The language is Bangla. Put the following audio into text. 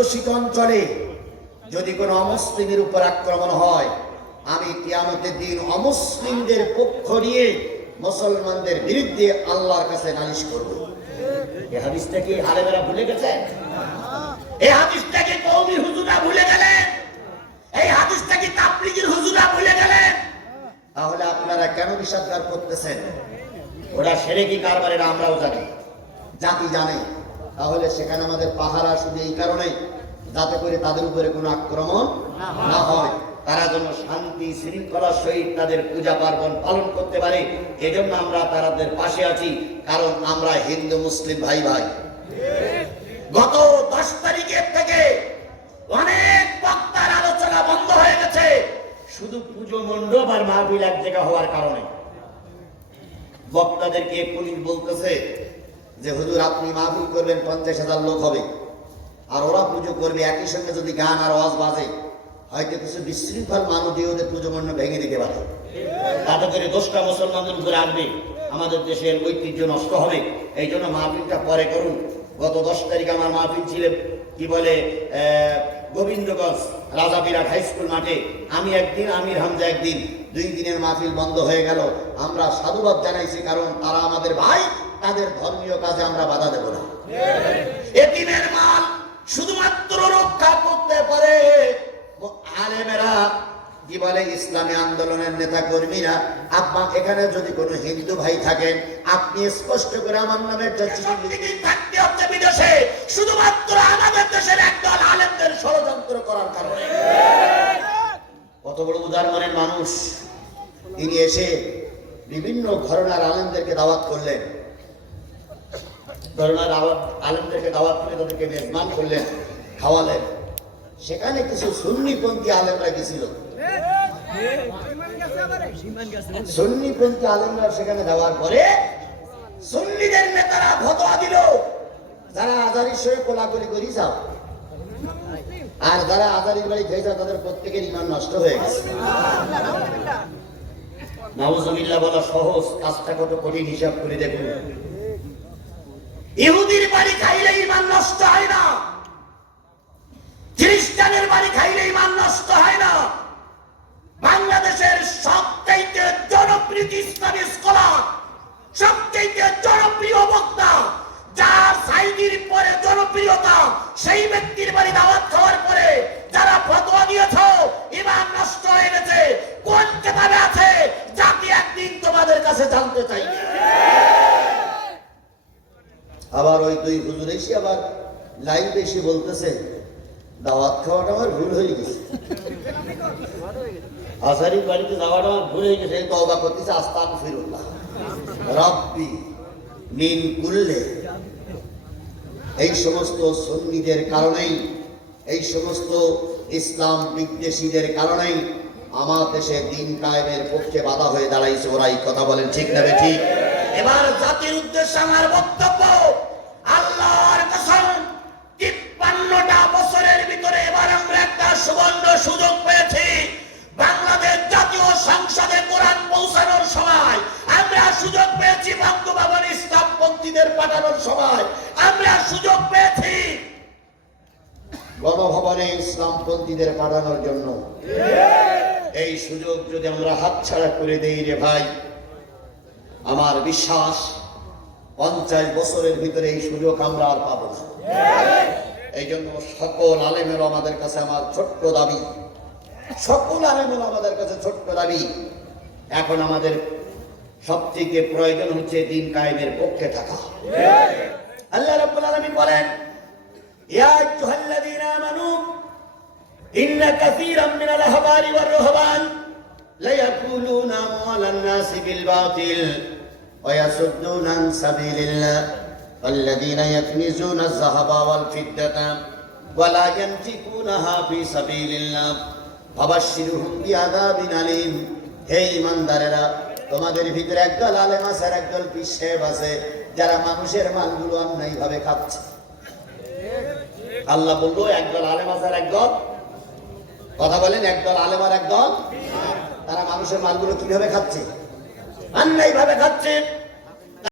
অধ্যুষিত অঞ্চলে যদি কোনো অমুসলিমের উপর আক্রমণ হয়, আমি কিয়ামতের দিন অমুসলিমদের পক্ষ নিয়ে মুসলমানদের বিরুদ্ধে আল্লাহর কাছে নালিশ করব। এই ভুলে গেছে? এই ভুলে গেলেন? এই ভুলে গেলেন? তাহলে আপনারা কেন করতেছেন? সেরে কি আমরাও জানি, জাতি জানে। তাহলে সেখানে আমাদের পাহারা শুধু এই কারণেই যাতে করে তাদের উপরে কোনো আক্রমণ না হয়। তারা যেন শান্তি শৃঙ্খলার সহিত তাদের পূজা পার্বণ পালন করতে পারে এজন্য আমরা তাদের পাশে আছি কারণ আমরা হিন্দু মুসলিম ভাই ভাই গত দশ তারিখের থেকে অনেক বক্তার আলোচনা বন্ধ হয়ে গেছে। শুধু পুজো মণ্ডপ আর মাহবিল এক জায়গা হওয়ার কারণে। বক্তাদেরকে পুলিশ বলতেছে যে হুজুর আপনি মাহফিল করবেন, পঞ্চাশ হাজার লোক হবে। আর ওরা পুজো করবে, একই সঙ্গে যদি গান আর আওয়াজ বাজে, হয়তো কিছু বিশৃঙ্খল মানুষ দিয়ে ওদের পুজো মণ্ডপ ভেঙে দিতে পারে। তাতে করে দোষটা মুসলমানদের উপরে আসবে। আমাদের দেশের ঐতিহ্য নষ্ট হবে। এই জন্য মাহফিলটা পরে করুন। গত দশ তারিখ আমার মাহফিল ছিল, কি বলে গোবিন্দগঞ্জ রাজা বিরাট হাই স্কুল মাঠে। আমি একদিন, আমির হামজা একদিন, দুই দিনের মাহফিল বন্ধ হয়ে গেল। আমরা সাধুবাদ জানাইছি, কারণ তারা আমাদের ভাই। তাদের ধর্মীয় কাজে আমরা বাধা দেব না। এতিমের মাল শুধুমাত্র রক্ষা করতে পারে আলেমেরা। কি বলে ইসলামী আন্দোলনের নেতা কর্মীরা এখানে যদি কোনো হিন্দু ভাই থাকেন আপনি স্পষ্ট করে আমার নামে থাকতে হচ্ছে বিদেশে, শুধুমাত্র আমাদের দেশের একদল আলেমদের ষড়যন্ত্র করার কারণে। কত বড় উদারমানের মানুষ, তিনি এসে বিভিন্ন ঘরনার আলেমদেরকে দাওয়াত করলেন। ঘরনার আওয়াত আলেমদেরকে দাওয়াত করে তাদেরকে মেজবান করলেন খাওয়ালেন সেখানে কিছু সুন্নিপন্থী আলেমরা গেছিল। সুন্নিপন্থী আলেমরা সেখানে যাওয়ার পরে সুন্নিদের নেতারা ভতোয়া দিল, যারা আজারির সঙ্গে কোলাকুলি করি যাও। আর যারা আজারির বাড়ি খেয়ে যাও, তাদের প্রত্যেকের ইমান নষ্ট হয়ে গেছে। নাউজুবিল্লাহ বলা সহজ, কাজটা কত কঠিন হিসাব করে দেখুন। ইহুদির বাড়ি খাইলে ইমান নষ্ট হয় না। খ্রিস্টানের বাড়ি খাইলে ইমান নষ্ট হয় না। বাংলাদেশের সবচাইতে জনপ্রিয় ইসলামী স্কলার, সবচাইতে জনপ্রিয় বক্তা, যার সাইদির পরে জনপ্রিয়তা, সেই ব্যক্তির বাড়ি দাওয়াত খাওয়ার পরে যারা ফতোয়া দিয়েছ ইমান নষ্ট হয়ে গেছে। কোন কেতাবে আছে? জাতি একদিন তোমাদের কাছে জানতে চাই আবার ওই দুই হুজুর এসে আবার লাইভ এসে বলতেছে, দাওয়াত খাওয়াটা আমার ভুল হয়ে গেছে। আসারির বাড়িতে যাওয়াটা আমার ভুল হয়ে গেছে তবা করতেছে আস্তান ফিরুল্লাহ রব্বি, মিন কুল্লে। এই সমস্ত সন্নিদের কারণেই, এই সমস্ত ইসলাম বিদ্বেষীদের কারণেই আমার দেশে দিন কায়েমের পক্ষে বাধা হয়ে দাঁড়াইছে, ওরা এই কথা বলেন, ঠিক না বে ঠিক? এবার জাতির উদ্দেশ্যে আমার বক্তব্য ইসলামপন্থীদের পাঠানোর সময় আমরা সুযোগ পেয়েছি। গণভবনে ইসলামপন্থীদের পাঠানোর জন্য। এই সুযোগ যদি আমরা হাতছাড়া করে দেই রে ভাই, আমার বিশ্বাস পঞ্চাশ বছরের ভিতরে এই সুযোগ আমরা আর পাবো এই জন্য সকল আলেমের আমাদের কাছে আমার ছোট্ট দাবি। সকল আলেমের আমাদের কাছে ছোট্ট দাবি, এখন আমাদের সবথেকে প্রয়োজন হচ্ছে দিন কায়েমের পক্ষে থাকা আল্লাহ রাব্বুল আলামিন বলেন ইয়া আইয়ুহাল্লাযীনা আমানু ইন্না কাসীরাম মিনাল আহবারি ওয়ার রুহবান লা ইয়াকুলুনা আমওয়ালান নাসি বিল বাতিল ওয়া ইয়াসুদ্দুনা আন সাবিলিল্লাহ والذين يكنزون الذهب والفضة ولا ينفقونها في سبيل الله فبشرهم بعذاب أليم হে ইমানদারেরা তোমাদের ভিতরে একদল আলেম আছে আর একদল পীর আছে, যারা মানুষের মালগুলো অন্যায় ভাবে খাচ্ছে। আল্লাহ বলল একদল আলেম আছে আর একদল কথা বলেন একদল আলেম আর একদল তারা মানুষের মালগুলো কীভাবে খাচ্ছে? অন্যায় ভাবে খাচ্ছে।